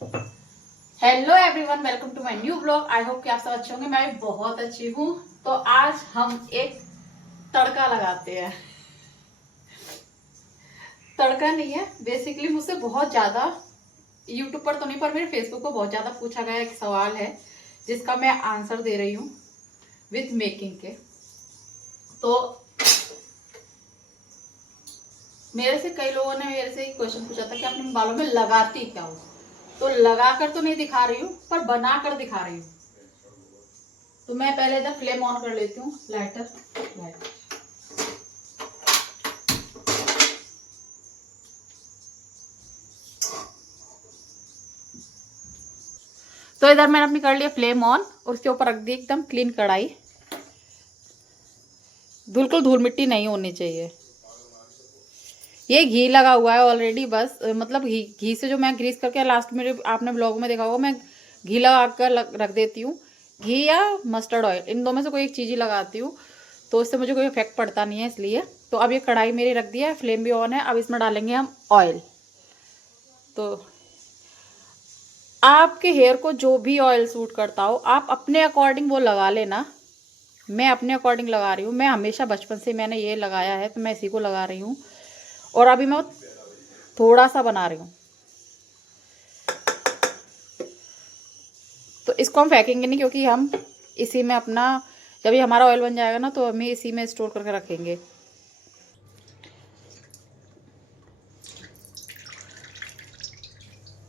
Hello everyone, welcome to my new blog. I hope कि आप सब अच्छे होंगे। मैं भी बहुत अच्छी हूँ। तो आज हम एक तड़का लगाते हैं। तड़का नहीं है, बेसिकली मुझसे बहुत ज्यादा यूट्यूब पर तो नहीं, पर मेरे फेसबुक पर बहुत ज्यादा पूछा गया एक सवाल है जिसका मैं आंसर दे रही हूँ विथ मेकिंग के। तो मेरे से कई लोगों ने मेरे से एक क्वेश्चन पूछा था कि अपने बालों में लगाती क्या हो। तो लगाकर तो नहीं दिखा रही हूँ, पर बनाकर दिखा रही हूँ। तो मैं पहले इधर फ्लेम ऑन कर लेती हूँ, लाइटर। तो इधर मैंने अपनी कर लिया फ्लेम ऑन और उसके ऊपर रख दी एकदम क्लीन कढ़ाई। बिल्कुल धूल मिट्टी नहीं होनी चाहिए। ये घी लगा हुआ है ऑलरेडी, बस मतलब घी से जो मैं ग्रीस करके लास्ट में आपने ब्लॉग में देखा होगा, मैं घी लगा कर रख देती हूँ। घी या मस्टर्ड ऑयल, इन दो में से कोई एक चीज़ ही लगाती हूँ, तो इससे मुझे कोई इफेक्ट पड़ता नहीं है इसलिए। तो अब ये कढ़ाई मेरी रख दी है, फ्लेम भी ऑन है। अब इसमें डालेंगे हम ऑयल। तो आपके हेयर को जो भी ऑयल सूट करता हो आप अपने अकॉर्डिंग वो लगा लेना। मैं अपने अकॉर्डिंग लगा रही हूँ। मैं हमेशा बचपन से मैंने ये लगाया है तो मैं इसी को लगा रही हूँ। और अभी मैं थोड़ा सा बना रही हूँ, तो इसको हम फेंकेंगे नहीं, क्योंकि हम इसी में अपना, जब ये हमारा ऑयल बन जाएगा ना तो हम इसी में स्टोर करके रखेंगे।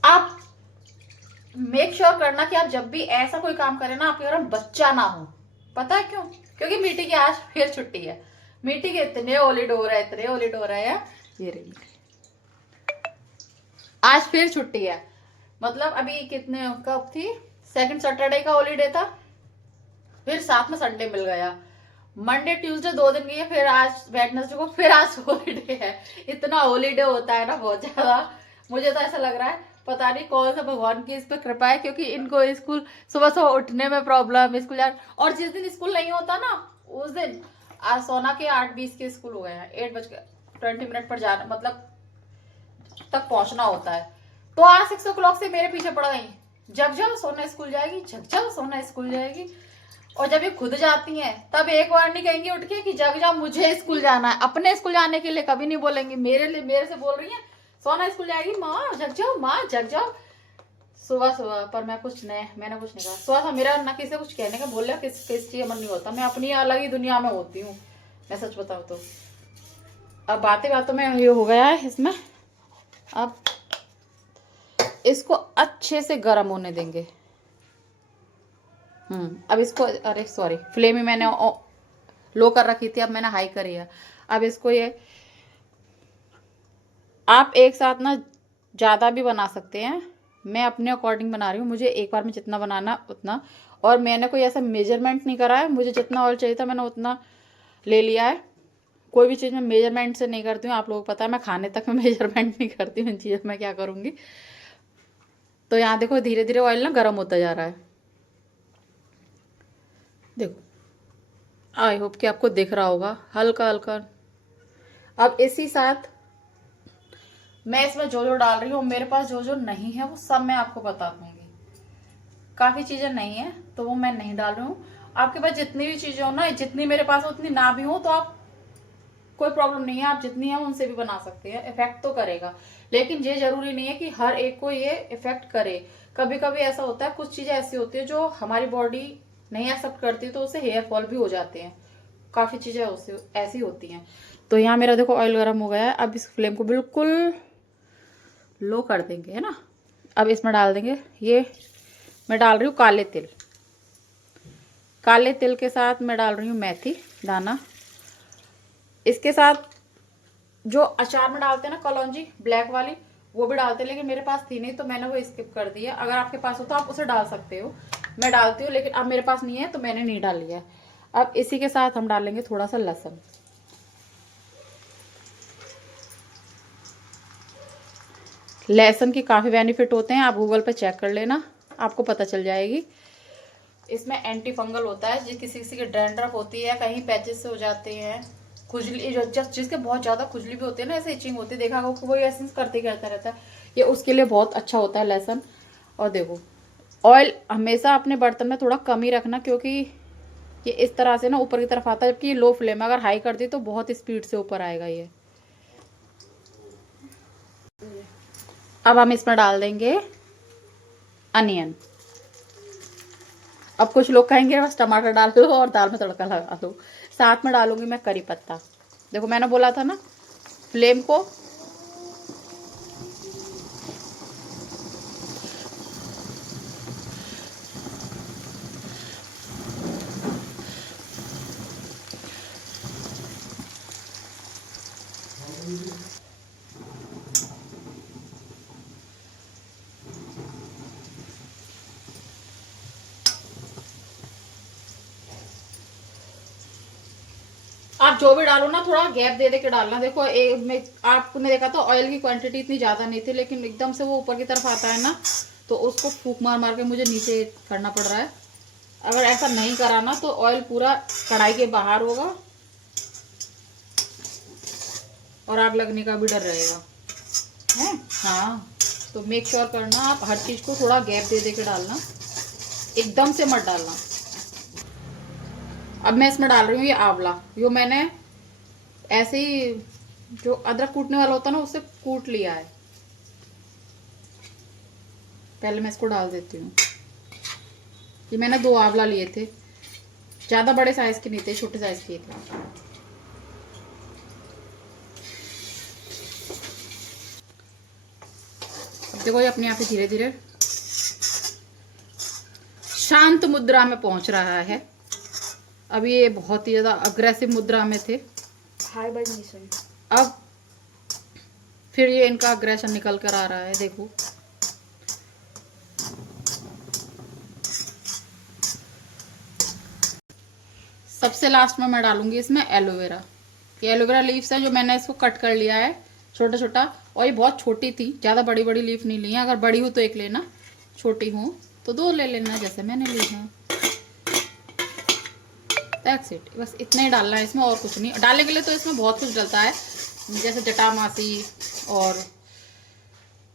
आप मेक श्योर करना कि आप जब भी ऐसा कोई काम करें ना, आपके घर में बच्चा ना हो। पता है क्यों? क्योंकि मीठी की आज फिर छुट्टी है। मीठी के इतने ओलिड हो रहा है, इतने ओलिड हो रहा है। ये रही, आज फिर छुट्टी है। मतलब अभी कितने कब थी, सेकंड सैटरडे का हॉलीडे था, फिर साथ में संडे मिल गया। मंडे ट्यूसडे 2 दिन गई है, फिर आज वेडनेसडे को, फिर आज हॉलीडे है। इतना हॉलीडे होता है ना, बहुत ज्यादा। मुझे तो ऐसा लग रहा है पता नहीं कौन सा भगवान की इस पे कृपा है, क्योंकि इनको स्कूल सुबह सुबह उठने में प्रॉब्लम, स्कूल जाना। और जिस दिन स्कूल नहीं होता ना उस दिन, आज सोना के 8:20 के स्कूल हो गए हैं, 8:20 पर जाना, मतलब तक पहुंचना होता है। तो आज 6 o'clock से मेरे पीछे पड़ गई, जग जाओ सोना स्कूल जाएगी, जग जाओ सोना स्कूल जाएगी। और जब ये खुद जाती हैं तब एक बार नहीं कहेंगी उठ के कि जग जाओ मुझे स्कूल जाना है। अपने स्कूल जाने के लिए कभी नहीं बोलेंगी, मेरे लिए मेरे से बोल रही हैं सोना स्कूल जाएगी, माँ जग जाओ, माँ जग जाओ। सुबह सुबह पर मैंने कुछ नहीं कहा। सुबह सुबह मेरा ना किसी कुछ कहने का बोल लिया, किस चीज मन नहीं होता। मैं अपनी अलग ही दुनिया में होती हूँ, मैं सच बताऊँ तो। अब बातें बातों में ये हो गया है इसमें। अब इसको अच्छे से गर्म होने देंगे। अब इसको, अरे सॉरी, फ्लेम ही मैंने लो कर रखी थी, अब मैंने हाई करी है। अब इसको ये आप एक साथ ना ज़्यादा भी बना सकते हैं। मैं अपने अकॉर्डिंग बना रही हूँ, मुझे एक बार में जितना बनाना उतना। और मैंने कोई ऐसा मेजरमेंट नहीं करा है, मुझे जितना ऑयल चाहिए था मैंने उतना ले लिया है। कोई भी चीज़ मैं मेजरमेंट से नहीं करती हूँ, आप लोगों को पता है। मैं खाने तक में मेजरमेंट नहीं करती हूँ इन चीज़ों में, क्या करूँगी। तो यहाँ देखो धीरे धीरे ऑयल ना गर्म होता जा रहा है, देखो। आई होप कि आपको दिख रहा होगा हल्का हल्का। अब इसी साथ मैं इसमें जो जो डाल रही हूँ, मेरे पास जो जो नहीं है वो सब मैं आपको बता दूंगी। काफ़ी चीज़ें नहीं है तो वो मैं नहीं डाल रही हूँ। आपके पास जितनी भी चीज़ें हो ना, जितनी मेरे पास हो उतनी ना भी हो तो आप, कोई प्रॉब्लम नहीं है, आप जितनी है उनसे भी बना सकते हैं। इफेक्ट तो करेगा, लेकिन ये जरूरी नहीं है कि हर एक को ये इफेक्ट करे। कभी कभी ऐसा होता है, कुछ चीज़ें ऐसी होती है जो हमारी बॉडी नहीं एक्सेप्ट करती, तो उससे हेयर फॉल भी हो जाते हैं। काफ़ी चीज़ें उससे ऐसी होती हैं। तो यहाँ मेरा देखो ऑयल गर्म हो गया है। अब इस फ्लेम को बिल्कुल लो कर देंगे, है ना। अब इसमें डाल देंगे, ये मैं डाल रही हूँ काले तिल। काले तिल के साथ मैं डाल रही हूँ मेथी दाना। इसके साथ जो अचार में डालते हैं ना कलौंजी ब्लैक वाली, वो भी डालते हैं, लेकिन मेरे पास थी नहीं तो मैंने वो स्किप कर दिया। अगर आपके पास हो तो आप उसे डाल सकते हो, मैं डालती हूँ, लेकिन अब मेरे पास नहीं है तो मैंने नहीं डाल लिया। अब इसी के साथ हम डालेंगे थोड़ा सा लहसुन। लहसुन के काफ़ी बेनिफिट होते हैं, आप गूगल पे चेक कर लेना, आपको पता चल जाएगी। इसमें एंटी फंगल होता है, किसी किसी के डैंड्रफ होती है, कहीं पैचेस से हो जाते हैं, खुजली जो जिसके बहुत ज़्यादा खुजली भी होती है ना, ऐसे इचिंग होती है, देखा होगा वो एसेंस करते करता रहता है, ये उसके लिए बहुत अच्छा होता है लहसुन। और देखो, ऑयल हमेशा अपने बर्तन में थोड़ा कम ही रखना, क्योंकि ये इस तरह से ना ऊपर की तरफ आता है, जबकि ये लो फ्लेम है। अगर हाई कर दी तो बहुत स्पीड से ऊपर आएगा ये। अब हम इसमें डाल देंगे अनियन। अब कुछ लोग कहेंगे बस टमाटर डाल दो और दाल में तड़का लगा दो, साथ में डालूंगी मैं करी पत्ता। देखो मैंने बोला था ना, फ्लेम को आप जो भी डालो ना थोड़ा गैप दे दे के डालना। देखो एक में आपने देखा था ऑयल की क्वांटिटी इतनी ज़्यादा नहीं थी, लेकिन एकदम से वो ऊपर की तरफ आता है ना, तो उसको फूंक मार मार के मुझे नीचे करना पड़ रहा है। अगर ऐसा नहीं करा ना तो ऑयल पूरा कढ़ाई के बाहर होगा और आग लगने का भी डर रहेगा है। हाँ, तो मेक श्योर करना आप हर चीज़ को थोड़ा गैप दे दे के डालना, एकदम से मत डालना। अब मैं इसमें डाल रही हूँ ये आंवला, जो मैंने ऐसे ही जो अदरक कूटने वाला होता है ना उससे कूट लिया है। पहले मैं इसको डाल देती हूँ। ये मैंने 2 आंवला लिए थे, ज़्यादा बड़े साइज के नहीं थे, छोटे साइज के थे। अब देखो ये अपने आप ही धीरे धीरे शांत मुद्रा में पहुंच रहा है। अभी ये बहुत ही ज़्यादा अग्रेसिव मुद्रा में थे, हाई बट नहीं सही। अब फिर ये इनका अग्रेशन निकल कर आ रहा है। देखो सबसे लास्ट में मैं डालूंगी इसमें एलोवेरा। ये एलोवेरा लीव्स है जो मैंने इसको कट कर लिया है छोटा छोटा, और ये बहुत छोटी थी, ज़्यादा बड़ी बड़ी लीफ नहीं ली है। अगर बड़ी हो तो 1 लेना, छोटी हो तो 2 ले लेना, जैसे मैंने ली है। दैट्स इट, बस इतना ही डालना है इसमें, और कुछ नहीं डालने के लिए। तो इसमें बहुत कुछ डलता है, जैसे जटामासी और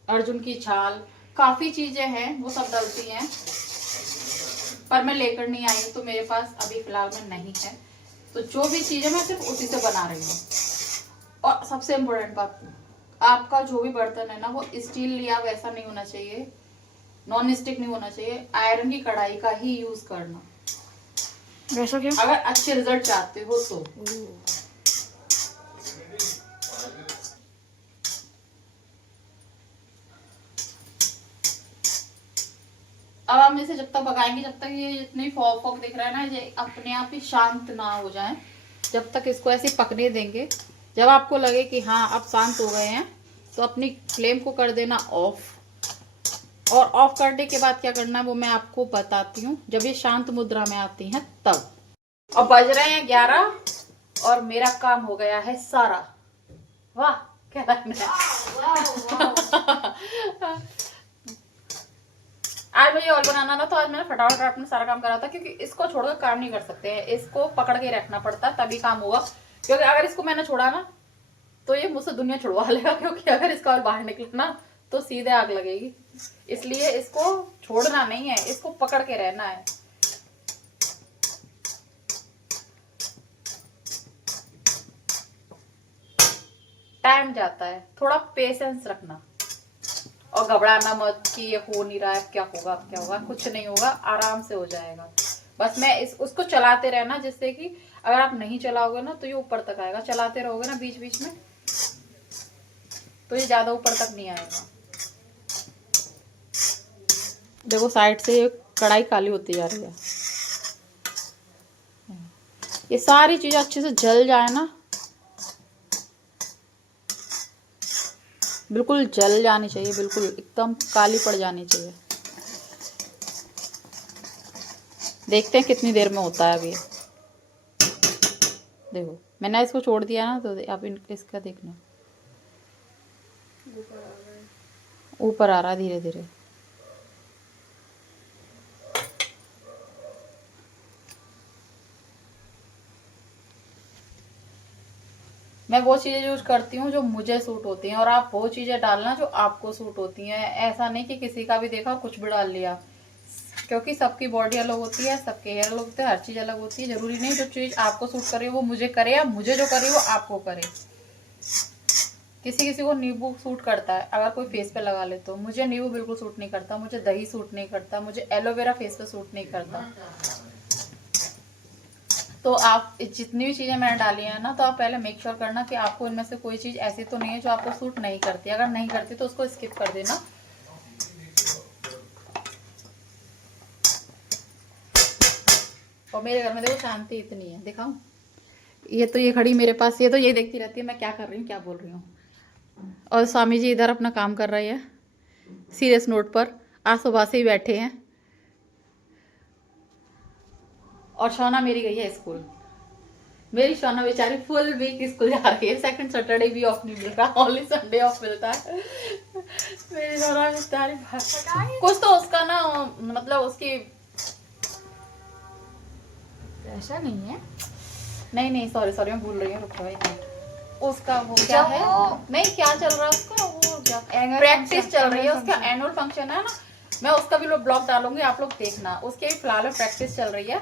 अर्जुन की छाल, काफ़ी चीज़ें हैं वो सब डलती हैं, पर मैं लेकर नहीं आई हूँ तो मेरे पास अभी फ़िलहाल में नहीं है। तो जो भी चीज़ है मैं सिर्फ उसी से बना रही हूँ। और सबसे इम्पोर्टेंट बात, आपका जो भी बर्तन है ना वो स्टील या वैसा नहीं होना चाहिए, नॉन स्टिक नहीं होना चाहिए, आयरन की कढ़ाई का ही यूज़ करना। वैसा क्या? अगर अच्छे रिजल्ट चाहते हो तो। अब हम इसे जब तक पकाएंगे, जब तक ये जितने फॉग फॉग दिख रहा है ना ये अपने आप ही शांत ना हो जाए, जब तक इसको ऐसे पकने देंगे। जब आपको लगे कि हाँ अब शांत हो गए हैं तो अपनी फ्लेम को कर देना ऑफ, और ऑफ करने के बाद क्या करना है वो मैं आपको बताती हूँ जब ये शांत मुद्रा में आती हैं तब। और बज रहे हैं 11 और मेरा काम हो गया है सारा। वाह क्या लगना है। आज मुझे ऑयल बनाना था तो आज मैंने फटाफट अपना सारा काम करा था, क्योंकि इसको छोड़कर काम नहीं कर सकते हैं, इसको पकड़ के रखना पड़ता है तभी काम होगा। क्योंकि अगर इसको मैंने छोड़ा ना तो ये मुझसे दुनिया छुड़वा लेगा, क्योंकि अगर इसका और बाहर निकलना तो सीधे आग लगेगी। इसलिए इसको छोड़ना नहीं है, इसको पकड़ के रहना है। टाइम जाता है, थोड़ा पेशेंस रखना और घबराना मत कि ये हो नहीं रहा है, क्या होगा क्या होगा, कुछ नहीं होगा, आराम से हो जाएगा। बस मैं उसको चलाते रहना, जिससे कि अगर आप नहीं चलाओगे ना तो ये ऊपर तक आएगा, चलाते रहोगे ना बीच बीच में तो ये ज्यादा ऊपर तक नहीं आएगा। देखो साइड से ये कढ़ाई काली होती जा रही है। ये सारी चीजें अच्छे से जल जाए ना, बिल्कुल जल जानी चाहिए, बिल्कुल एकदम काली पड़ जानी चाहिए। देखते हैं कितनी देर में होता है अभी। देखो मैंने इसको छोड़ दिया ना तो आप इसका देखना ऊपर आ रहा है धीरे धीरे। मैं वो चीज़ें यूज करती हूँ जो मुझे सूट होती हैं, और आप वो चीज़ें डालना जो आपको सूट होती हैं। ऐसा नहीं कि किसी का भी देखा और कुछ भी डाल लिया, क्योंकि सबकी बॉडी अलग होती है, सबके हेयर अलग होते हैं, हर चीज़ अलग होती है। जरूरी नहीं जो चीज़ आपको सूट करे वो मुझे करे, या मुझे जो करे वो आपको करे। किसी किसी को नींबू सूट करता है अगर कोई फेस पे लगा ले तो, मुझे नींबू बिल्कुल सूट नहीं करता, मुझे दही सूट नहीं करता, मुझे एलोवेरा फेस पे सूट नहीं करता। तो आप जितनी भी चीज़ें मैंने डाली है ना, तो आप पहले मेक श्योर करना कि आपको इनमें से कोई चीज़ ऐसी तो नहीं है जो आपको सूट नहीं करती। अगर नहीं करती तो उसको स्किप कर देना। और मेरे घर में देखो शांति इतनी है, दिखाऊं? ये खड़ी मेरे पास, ये तो ये देखती रहती है मैं क्या कर रही हूँ, क्या बोल रही हूँ। और स्वामी जी इधर अपना काम कर रहे हैं सीरियस नोट पर, आज सुबह से ही बैठे हैं। और शोना मेरी गई है स्कूल। मेरी शोना बेचारी फुल वीक स्कूल जा रही है, सेकंड सैटरडे भी ऑफ नहीं मिलता, ओनली संडे ऑफ मिलता है। मेरी शोना बेचारी कुछ तो उसका ना, मतलब उसकी ऐसा नहीं है। नहीं सॉरी मैं भूल रही हूँ, रुको भाई। उसका वो क्या है, नहीं क्या चल रहा है उसका, वो क्या प्रैक्टिस चल रही है, उसका एनुअल फंक्शन है ना। मैं उसका भी ब्लॉग डालूंगी, आप लोग देखना। उसके भी फिलहाल प्रैक्टिस चल रही है।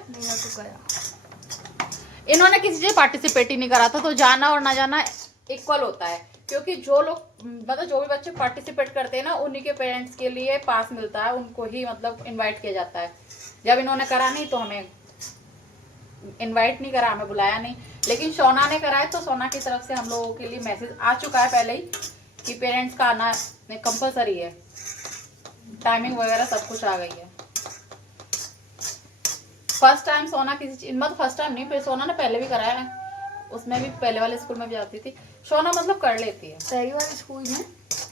इन्होंने किसी से पार्टिसिपेट ही नहीं करा था, तो जाना और ना जाना इक्वल होता है, क्योंकि जो लोग मतलब जो भी बच्चे पार्टिसिपेट करते हैं ना, उन्हीं के पेरेंट्स के लिए पास मिलता है, उनको ही मतलब इनवाइट किया जाता है। जब इन्होंने करा नहीं तो हमें इनवाइट नहीं करा, हमें बुलाया नहीं। लेकिन सोना ने करा है, तो सोना की तरफ से हम लोगों के लिए मैसेज आ चुका है पहले ही कि पेरेंट्स का आना कंपलसरी है, टाइमिंग वगैरह सब कुछ आ गई है। फर्स्ट टाइम सोना किसी चीज, मतलब फर्स्ट टाइम नहीं, फिर सोना ने पहले भी कराया है, उसमें भी पहले वाले स्कूल में भी जाती थी सोना, मतलब कर लेती है। पहली वाले स्कूल में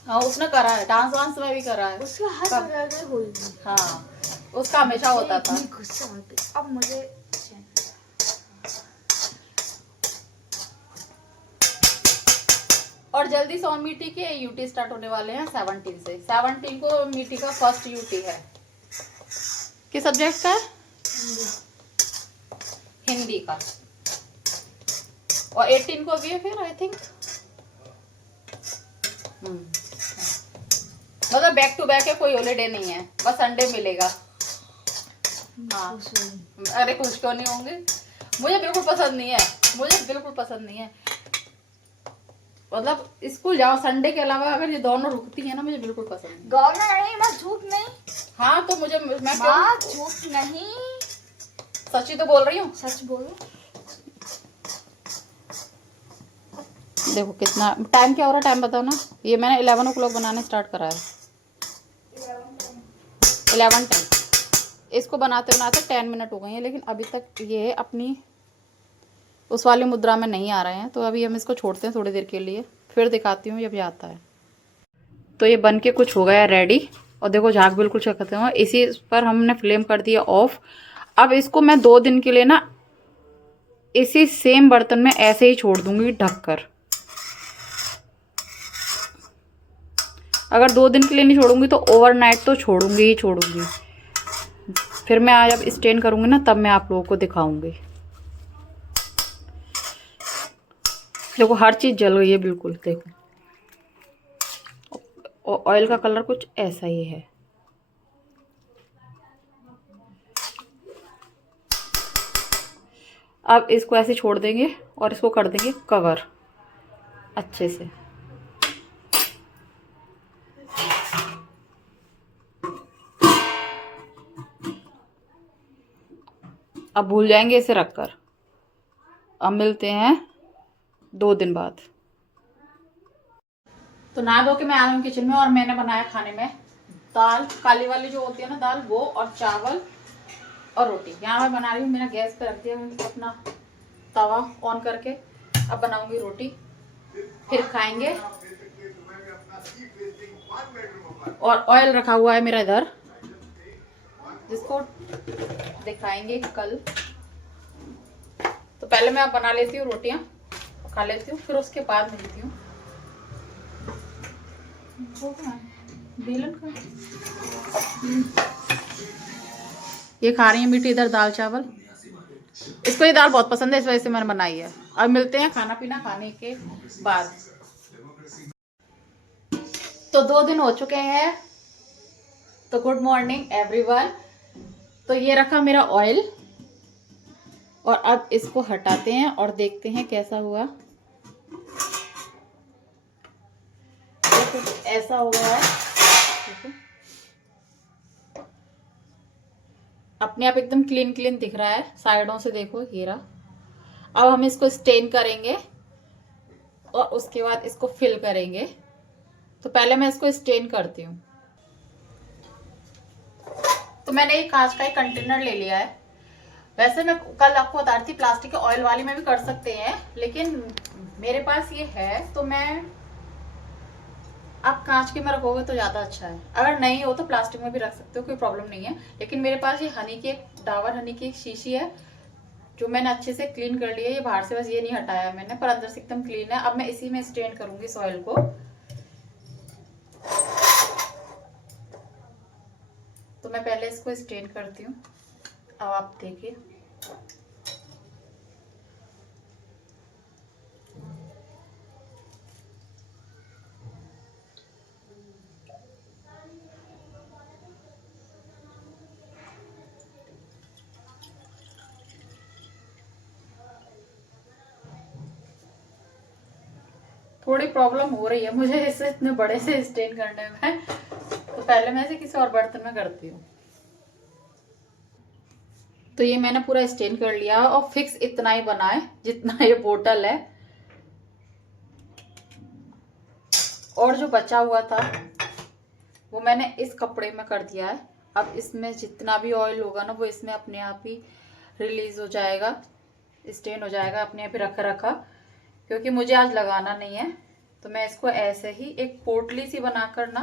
हाँ उसने करा है, डांस वांस में भी करा है। उसका हर जगह हुई। हाँ उसका हमेशा होता था। गुस्सा आती अब मुझे। और जल्दी सोन मीठी के यूटी स्टार्ट होने वाले हैं 17 से। 17 को मीठी का फर्स्ट यूटी है। किस सब्जेक्ट का है? हिंदी का। और 18 को भी है फिर, आई थिंक। मतलब बैक टू बैक है, कोई हॉलीडे नहीं है, बस संडे मिलेगा। हाँ अरे खुश क्यों नहीं होंगे, मुझे बिल्कुल पसंद नहीं है, मुझे बिल्कुल पसंद नहीं है। मतलब स्कूल जाओ संडे के अलावा, अगर ये दोनों रुकती है ना, मुझे बिल्कुल पसंद नहीं। दोनों नहीं, मैं झूठ नहीं। हाँ तो मुझे, मैं झूठ नहीं, सच ही तो बोल रही हूँ। सच बोलो। देखो कितना टाइम, क्या हो रहा है टाइम बताओ ना। ये मैंने 11 o'clock बनाने स्टार्ट करा है, 11:10। इसको बनाते बनाते 10 मिनट हो गए हैं, लेकिन अभी तक ये अपनी उस वाली मुद्रा में नहीं आ रहे हैं। तो अभी हम इसको छोड़ते हैं थोड़ी देर के लिए, फिर दिखाती हूँ जब ये आता है। तो ये बन के कुछ हो गया रेडी। और देखो झाग बिल्कुल चकते हुए, इसी पर हमने फ्लेम कर दिया ऑफ। अब इसको मैं 2 दिन के लिए ना इसी सेम बर्तन में ऐसे ही छोड़ दूंगी ढककर। अगर 2 दिन के लिए नहीं छोड़ूंगी तो ओवरनाइट तो छोड़ूंगी ही छोड़ूंगी। फिर मैं आज जब स्टेन करूंगी ना, तब मैं आप लोगों को दिखाऊंगी। देखो हर चीज जल गई है बिल्कुल, देखो। और ऑयल का कलर कुछ ऐसा ही है। अब इसको ऐसे छोड़ देंगे और इसको कर देंगे कवर अच्छे से। अब भूल जाएंगे इसे रखकर। अब मिलते हैं 2 दिन बाद। तो नहा धो के मैं आ गई किचन में, और मैंने बनाया खाने में दाल, काली वाली जो होती है ना दाल, वो, और चावल और रोटी। यहाँ मैं बना रही हूँ, मैंने गैस पे रख दिया अपना तवा ऑन करके। अब बनाऊंगी रोटी, फिर खाएंगे। और ऑयल रखा हुआ है मेरा इधर, जिसको दिखाएंगे कल। तो पहले मैं अब बना लेती हूँ रोटियां, खा लेती हूँ, फिर उसके बाद मिलती हूँ। बेलन का ये खा रही है मीठी इधर दाल चावल। इसको ये दाल बहुत पसंद है, इस वजह से मैंने बनाई है। अब मिलते हैं खाना पीना खाने के बाद। तो 2 दिन हो चुके हैं। तो गुड मॉर्निंग एवरीवन। तो ये रखा मेरा ऑयल और अब इसको हटाते हैं और देखते हैं कैसा हुआ। तो कुछ ऐसा हो गया है, देखो अपने आप एकदम क्लीन क्लीन दिख रहा है। साइडों से देखो ये रहा। अब हम इसको स्टेन करेंगे और उसके बाद इसको फिल करेंगे। तो पहले मैं इसको स्टेन करती हूँ। तो मैंने एक कांच का एक कंटेनर ले लिया है। वैसे मैं कल आपको बता रही थी प्लास्टिक के ऑयल वाली में भी कर सकते हैं, लेकिन मेरे पास ये है तो मैं, आप कांच के में रखोगे तो ज्यादा अच्छा है। अगर नहीं हो तो प्लास्टिक में भी रख सकते हो, कोई प्रॉब्लम नहीं है। लेकिन मेरे पास ये हनी की एक डाबर हनी की एक शीशी है जो मैंने अच्छे से क्लीन कर ली है। ये बाहर से बस ये नहीं हटाया मैंने, पर अंदर से एकदम क्लीन है। अब मैं इसी में स्टेन करूंगी इस ऑयल को। तो मैं पहले इसको स्टेन करती हूँ। अब आप देखिए, थोड़ी प्रॉब्लम हो रही है मुझे इसे इतने बड़े से स्टेन करने में। तो पहले मैं इसे किसी और बर्तन में करती हूँ। तो ये मैंने पूरा स्टेन कर लिया और फिक्स इतना ही बना है जितना ये बोतल है। और जो बचा हुआ था वो मैंने इस कपड़े में कर दिया है। अब इसमें जितना भी ऑयल होगा ना वो इसमें अपने आप ही रिलीज हो जाएगा, स्टेन हो जाएगा अपने आप ही रखा रखा। क्योंकि मुझे आज लगाना नहीं है तो मैं इसको ऐसे ही एक पोटली सी बनाकर ना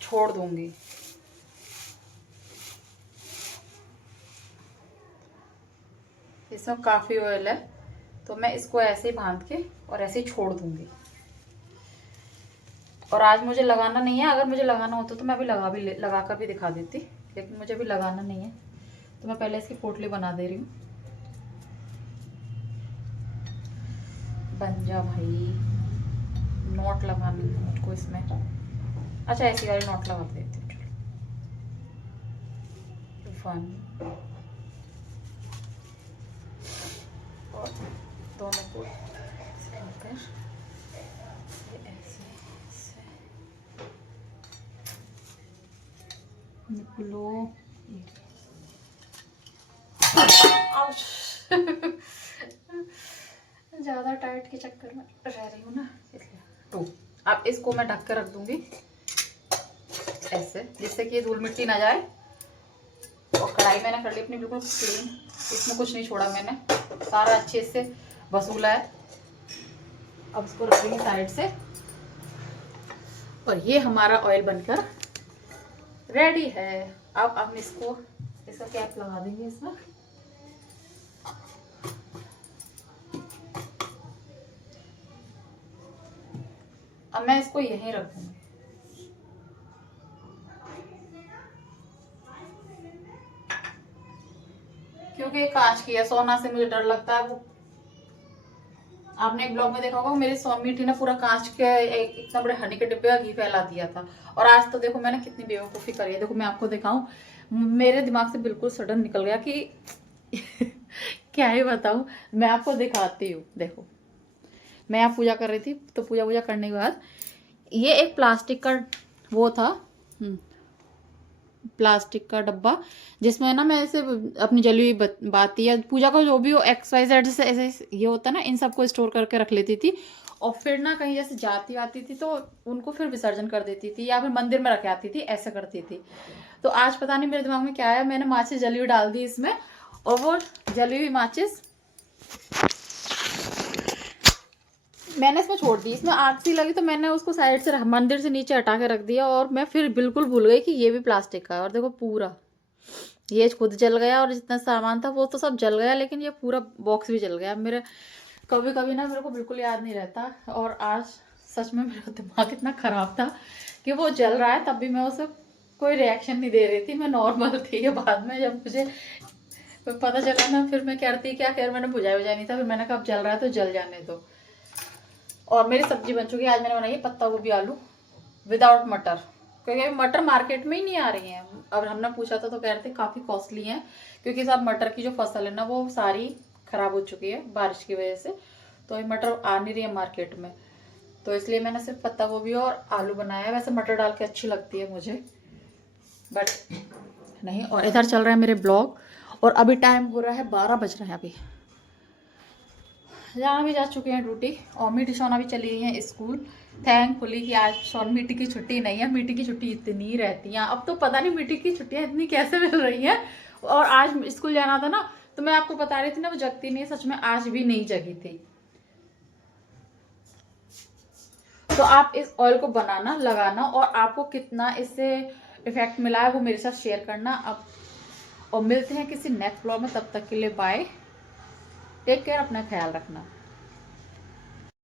छोड़ दूंगी। इसमें काफी ऑयल है तो मैं इसको ऐसे ही बांध के और ऐसे ही छोड़ दूंगी। और आज मुझे लगाना नहीं है। अगर मुझे लगाना होता तो मैं अभी लगा कर भी दिखा देती, लेकिन मुझे अभी लगाना नहीं है। तो मैं पहले इसकी पोटली बना दे रही हूँ। बन जा भाई। नोट लगानी है मुझको इसमें। अच्छा ऐसी वाली नोट लगा देती हूँ। वन और दोनों को निकलो। ज्यादा टाइट के चक्कर में रह रही हूँ ना इसलिए। तो अब इसको मैं ढक कर रख दूंगी ऐसे, जिससे कि धूल मिट्टी ना जाए। और कढ़ाई मैंने कर ली अपनी बिल्कुल क्लीन, इसमें कुछ नहीं छोड़ा मैंने, सारा अच्छे से वसूला है। अब इसको रख देंगे साइड से। और ये हमारा ऑयल बनकर रेडी है। अब हम इसको, इसका कैप लगा देंगे इसमें। अब मैं इसको यहीं रखूंगी। क्योंकि ये कांच की है, सोना से मुझे डर लगता है। वो आपने एक ब्लॉग में देखा होगा, मेरी स्वामी थी ना पूरा कांच के इतना बड़े हनी के डिब्बे का घी फैला दिया था। और आज तो देखो मैंने कितनी बेवकूफ़ी करी है। देखो मैं आपको दिखाऊं, मेरे दिमाग से बिल्कुल सडन निकल गया कि क्या ही बताऊं। मैं आपको दिखाती हूँ। देखो मैं यहाँ पूजा कर रही थी, तो पूजा करने के बाद ये एक प्लास्टिक का वो था, प्लास्टिक का डब्बा, जिसमें ना मैं ऐसे अपनी जली हुई बाती या पूजा का जो भी हो XYZ से ऐसे ये होता है ना, इन सबको स्टोर करके रख लेती थी। और फिर ना कहीं जैसे जाती आती थी तो उनको फिर विसर्जन कर देती थी या फिर मंदिर में रख आती थी, ऐसा करती थी। तो आज पता नहीं मेरे दिमाग में क्या आया, मैंने माचिस जली हुई डाल दी इसमें। और वो जली हुई माचिस मैंने इसमें छोड़ दी। इसमें आग सी लगी तो मैंने उसको साइड से मंदिर से नीचे हटा के रख दिया। और मैं फिर बिल्कुल भूल गई कि ये भी प्लास्टिक का है। और देखो पूरा ये खुद जल गया और जितना सामान था वो तो सब जल गया, लेकिन ये पूरा बॉक्स भी जल गया। मेरे कभी कभी ना मेरे को बिल्कुल याद नहीं रहता। और आज सच में मेरा दिमाग इतना खराब था कि वो जल रहा है तब भी मैं उसे कोई रिएक्शन नहीं दे रही थी, मैं नॉर्मल थी। ये बाद में जब मुझे फिर पता चला ना, फिर मैं कहती क्या कह, मैंने बुझाया नहीं था, फिर मैंने कहा अब जल रहा है तो जल जाने दो। और मेरी सब्जी बन चुकी है। आज मैंने बनाई है पत्ता गोभी आलू विदाउट मटर, क्योंकि अभी मटर मार्केट में ही नहीं आ रही हैं। अब हमने पूछा था तो कह रहे थे काफ़ी कॉस्टली हैं, क्योंकि सब मटर की जो फसल है ना वो सारी खराब हो चुकी है बारिश की वजह से, तो अभी मटर आ नहीं रही है मार्केट में, तो इसलिए मैंने सिर्फ पत्ता गोभी और आलू बनाया है। वैसे मटर डाल के अच्छी लगती है मुझे, बट नहीं। और इधर चल रहा है मेरे ब्लॉग, और अभी टाइम हो रहा है 12 बज रहे हैं। अभी जहाँ भी जा चुके हैं ड्यूटी, और मीठी सोना भी चली गई है स्कूल। थैंकफुली कि आज सोन मीठी की छुट्टी नहीं है। मीठी की छुट्टी इतनी रहती है, अब तो पता नहीं मीठी की छुट्टियाँ इतनी कैसे मिल रही हैं। और आज स्कूल जाना था ना, तो मैं आपको बता रही थी ना वो जगती नहीं, सच में आज भी नहीं जगी थी। तो आप इस ऑयल को बनाना, लगाना, और आपको कितना इससे इफेक्ट मिला है वो मेरे साथ शेयर करना। अब और मिलते हैं किसी नेक्स्ट ब्लॉग में, तब तक के लिए बाय, टेक केयर, अपना ख्याल रखना।